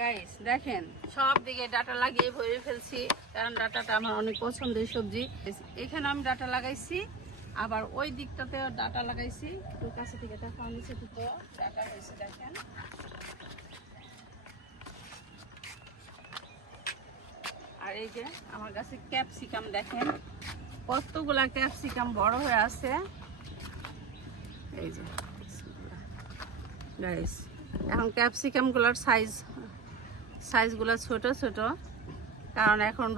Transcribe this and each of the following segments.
Guys দেখেন সব দিকে ডাটা লাগিয়ে ভরে ফেলছি, কারণ ডাটাটা আমার অনেক পছন্দের সবজি। এখানে আমি ডাটা লাগাইছি, আবার ওই দিকটাতেও ডাটা লাগাইছি। একটু কাছে থেকে দেখা নিচে দুটো ডাটা হয়েছে, দেখেন। আর এই যে আমার কাছে ক্যাপসিকাম, দেখেন, কতগুলা ক্যাপসিকাম বড় হয়ে আছে। এই যে গাইস এখন ক্যাপসিকামগুলোর সাইজ সাইজগুলো ছোট ছোট। কারণ এখন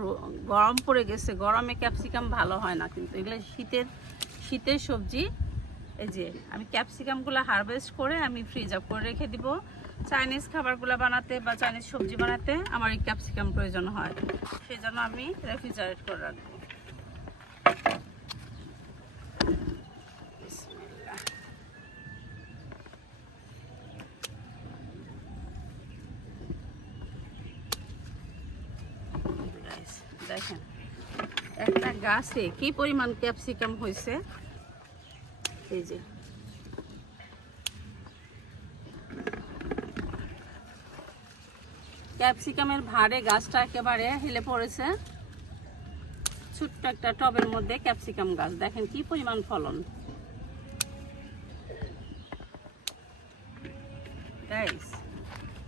গরম পড়ে গেছে। গরমে ক্যাপসিকাম ভালো হয় না, কিন্তু এগুলো শীতের শীতের সবজি। এই যে, আমি ক্যাপসিকামগুলো হারভেস্ট করে আমি ফ্রিজ আপ করে রেখে দিব। চাইনিজ খাবারগুলো বানাতে বা চাইনিজ সবজি বানাতে আমার এই ক্যাপসিকাম প্রয়োজন হয়। সেই জন্য আমি রেফ্রিজারেট করে রাখব। দেখেন, একটা গাছে কি পরিমাণ ক্যাপসিকাম হয়েছে? এই যে। ক্যাপসিকামের ভারে গাছটা একেবারে হেলে পড়েছে। ছোট্ট একটা টবের মধ্যে ক্যাপসিকাম গাছ। দেখেন কি পরিমাণ ফলন।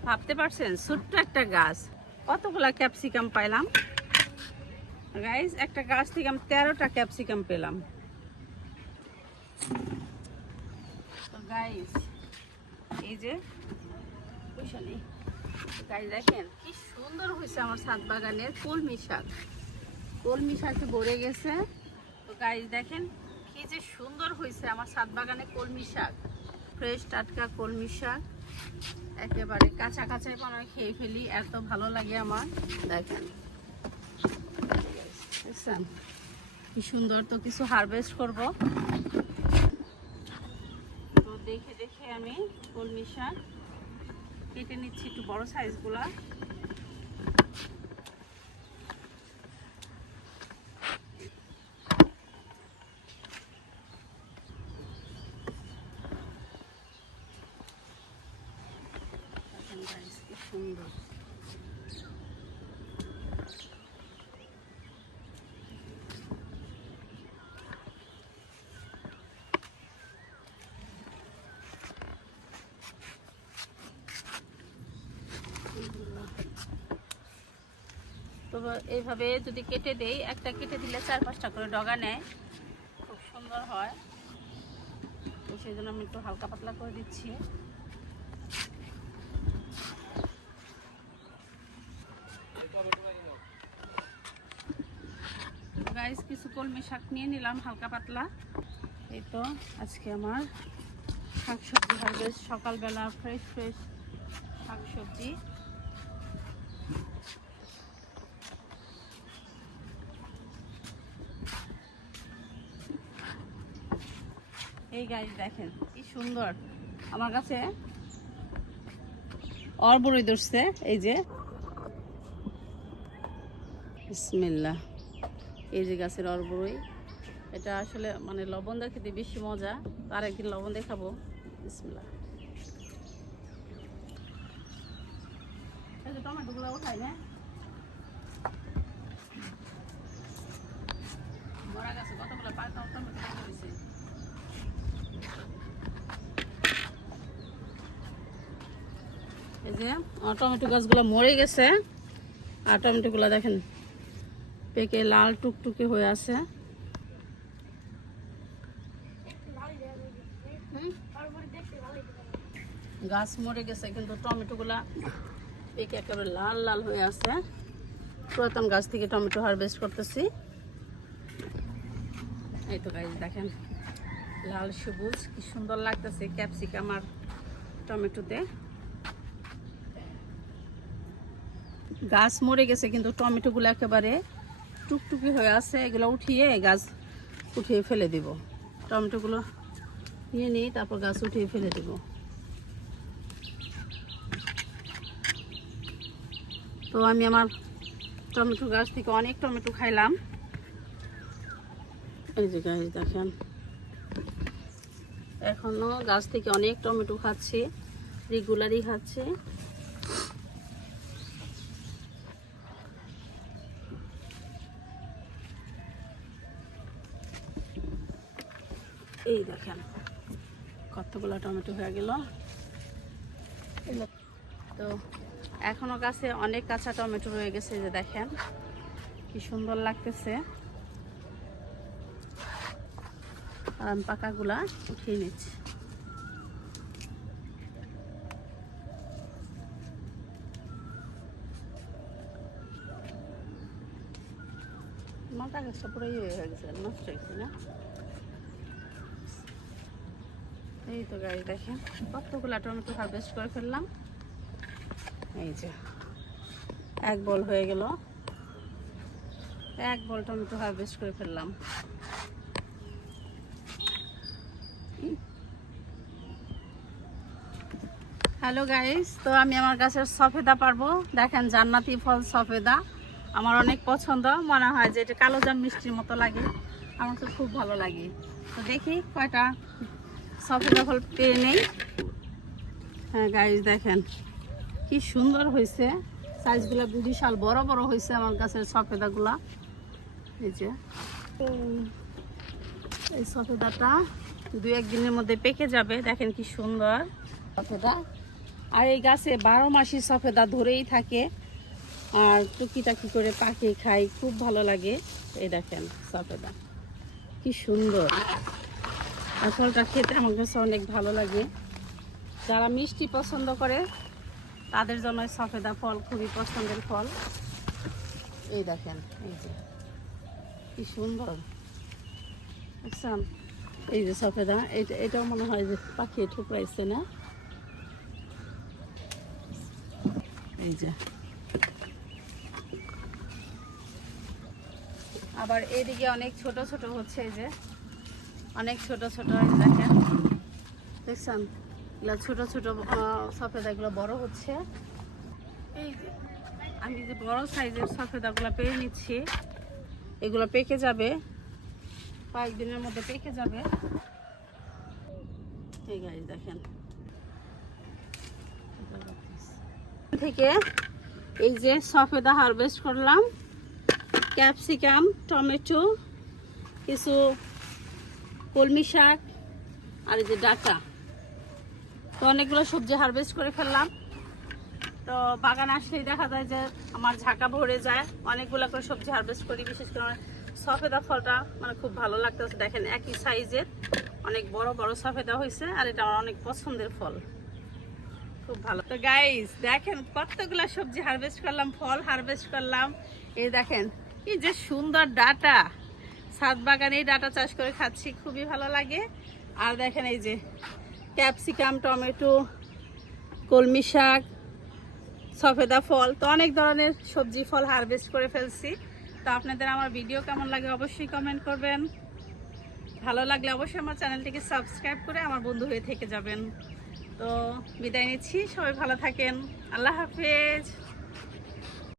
ভাবতে পারছেন? ছোট্ট একটা গাছ। কতগুলা ক্যাপসিকাম পাইলাম? গাইস একটা গাছ থেকে আমি তেরোটা ক্যাপসিকাম পেলাম। তো গাইস এই যে গাইস দেখেন, কি সুন্দর হয়েছে আমার বাগানের কলমি শাক। কলমি শাকে ভরে গেছে। তো গাইস দেখেন, কি যে সুন্দর হয়েছে আমার বাগানে কলমি শাক। ফ্রেশ টাটকা কলমি শাক। একেবারে কাঁচা কাঁচাই খেয়ে ফেলি, এত ভালো লাগে আমার। দেখেন। কি সুন্দর তো কিছু হারভেস্ট করব। তো দেখে দেখে আমি কলমি শাক কেটে নিচ্ছি একটু বড় সাইজগুলা দেখেন guys, কি সুন্দর তো এইভাবে যদি কেটে দেই, একটা কেটে দিলে চার পাঁচটা করে ডগা নেয়। খুব সুন্দর হয়। তো সেই জন্য আমি একটু হালকা পাতলা করে দিচ্ছি। গাইস কিছু কলমি শাক নিয়ে নিলাম হালকা পাতলা। এই তো আজকে আমার শাক সবজি হারভেস্ট সকালবেলা ফ্রেশ ফ্রেশ শাক এই গাছ দেখেন, কি সুন্দর। আমার কাছে অরবরই ধরছে, এই যে। বিসমিল্লাহ। এই যে গাছের অরবরই এটা আসলে মানে লবণ খেতে বেশি মজা। তার একদিন লবণ দেখাবো যে টমেটোগুলো উঠাই না। মরা গাছে কতগুলো পাতা এই যে টমেটো গাছগুলো মরে গেছে। আর টমেটোগুলো দেখেন, পেকে লাল টুকটুকে হয়ে আছে। গাছ মরে গেছে, কিন্তু টমেটোগুলা পেকে একেবারে লাল লাল হয়ে আছে। পুরাতন গাছ থেকে টমেটো হারভেস্ট করতেছি। এই তো গাছ দেখেন। লাল সবুজ, কি সুন্দর লাগতেছে ক্যাপসিকাম আর টমেটোতে। গাছ মরে গেছে, কিন্তু টমেটোগুলো একেবারে টুকটুকি হয়ে আছে, এগুলো উঠিয়ে গাছ উঠিয়ে ফেলে দিব। টমেটোগুলো নিয়ে নিই তারপর গাছ উঠিয়ে ফেলে দেব। তো আমি আমার টমেটো গাছ থেকে অনেক টমেটো খাইলাম। এই যে গাছ দেখেন। এখনও গাছ থেকে অনেক টমেটো খাচ্ছে রেগুলারই খাচ্ছে। এই দেখেন, কতগুলো টমেটো হয়ে গেল। তো এখনও গাছে অনেক কাঁচা টমেটো রয়ে গেছে যে দেখেন, কি সুন্দর লাগতেছে। পাকাগুলা উঠিয়ে নিচ্ছি। মাথা গাছটা পুরো ইয়ে হয়ে গেছে, নষ্ট হয়ে গেছে না? এই তো গাড়ি দেখেন, কতগুলা টমেটো হারভেস্ট করে ফেললাম। এই যে, এক বল হয়ে গেল। এক বল টমেটো হারভেস্ট করে ফেললাম। হ্যালো গাইস তো আমি আমার গাছের সফেদা পারব। দেখেন, জান্নাতি ফল সফেদা। আমার অনেক পছন্দ। মনে হয় যে এটা কালো জাম মিষ্টির মতো লাগে। আমার তো খুব ভালো লাগে। তো দেখি কয়টা সফেদা ফল পেয়ে নেই। হ্যাঁ গাইস দেখেন। কি সুন্দর হয়েছে। সাইজগুলো বিশাল বড় বড় হয়েছে আমার গাছের সফেদাগুলা। এই যে। এই সফেদাটা দু একদিনের মধ্যে পেকে যাবে। দেখেন কি সুন্দর সফেদা। আর এই গাছে বারো মাসি সফেদা ধরেই থাকে। আর টুকিটাকি করে পাখি খাই খুব ভালো লাগে। এই দেখেন সফেদা, কি সুন্দর। আর ফলটা খেতে আমার কাছে অনেক ভালো লাগে। যারা মিষ্টি পছন্দ করে, তাদের জন্য সফেদা ফল খুবই পছন্দের ফল। এই দেখেন, এই যে, কি সুন্দর। দেখছেন এই যে সফেদা, এটা, এটাও মনে হয় যে পাখি ঠুকরাইছে না? এই যে। আবার এদিকে অনেক ছোট ছোট হচ্ছে এই যে। অনেক ছোট ছোট দেখেন। দেখছেন? এগুলো ছোট ছোট সফেদা এগুলো বড় হচ্ছে। এই যে, আমি যে বড় সাইজের সফেদাগুলো পেয়ে নিচ্ছি, এগুলো পেকে যাবে। কয়েকদিনের মধ্যে পেকে যাবে। এই গাছ দেখেন। থেকে এই যে সফেদা হারভেস্ট করলাম ক্যাপসিকাম টমেটো, কিছু কলমি শাক আর এই যে ডাটা। তো অনেকগুলো সবজি হারভেস্ট করে ফেললাম। তো বাগান আসলেই দেখা যায় যে আমার ঝাঁকা ভরে যায়। অনেকগুলো করে সবজি হারভেস্ট করি, বিশেষ করে সফেদা ফলটা মানে খুব ভালো লাগতেছে। দেখেন একই সাইজের অনেক বড় বড় সফেদা হয়েছে আর এটা আমার অনেক পছন্দের ফল। খুব ভালো। তো গাইস দেখেন কতগুলা সবজি হারভেস্ট করলাম, ফল হারভেস্ট করলাম। এই দেখেন, এই যে সুন্দর ডাটা। ছাদ বাগানে ডাটা চাষ করে খাচ্ছি, খুবই ভালো লাগে। আর দেখেন এই যে ক্যাপসিকাম, টমেটো, কলমি শাক, সফেদা ফল, তো অনেক ধরনের সবজি ফল হারভেস্ট করে ফেলছি। তো আপনাদের আমার ভিডিও কেমন লাগে অবশ্যই কমেন্ট করবেন। ভালো লাগলে অবশ্যই আমার চ্যানেলটিকে সাবস্ক্রাইব করে আমার বন্ধু হয়ে থেকে যাবেন। তো বিদায় নিচ্ছি সবাই ভালো থাকেন। আল্লাহ হাফেজ।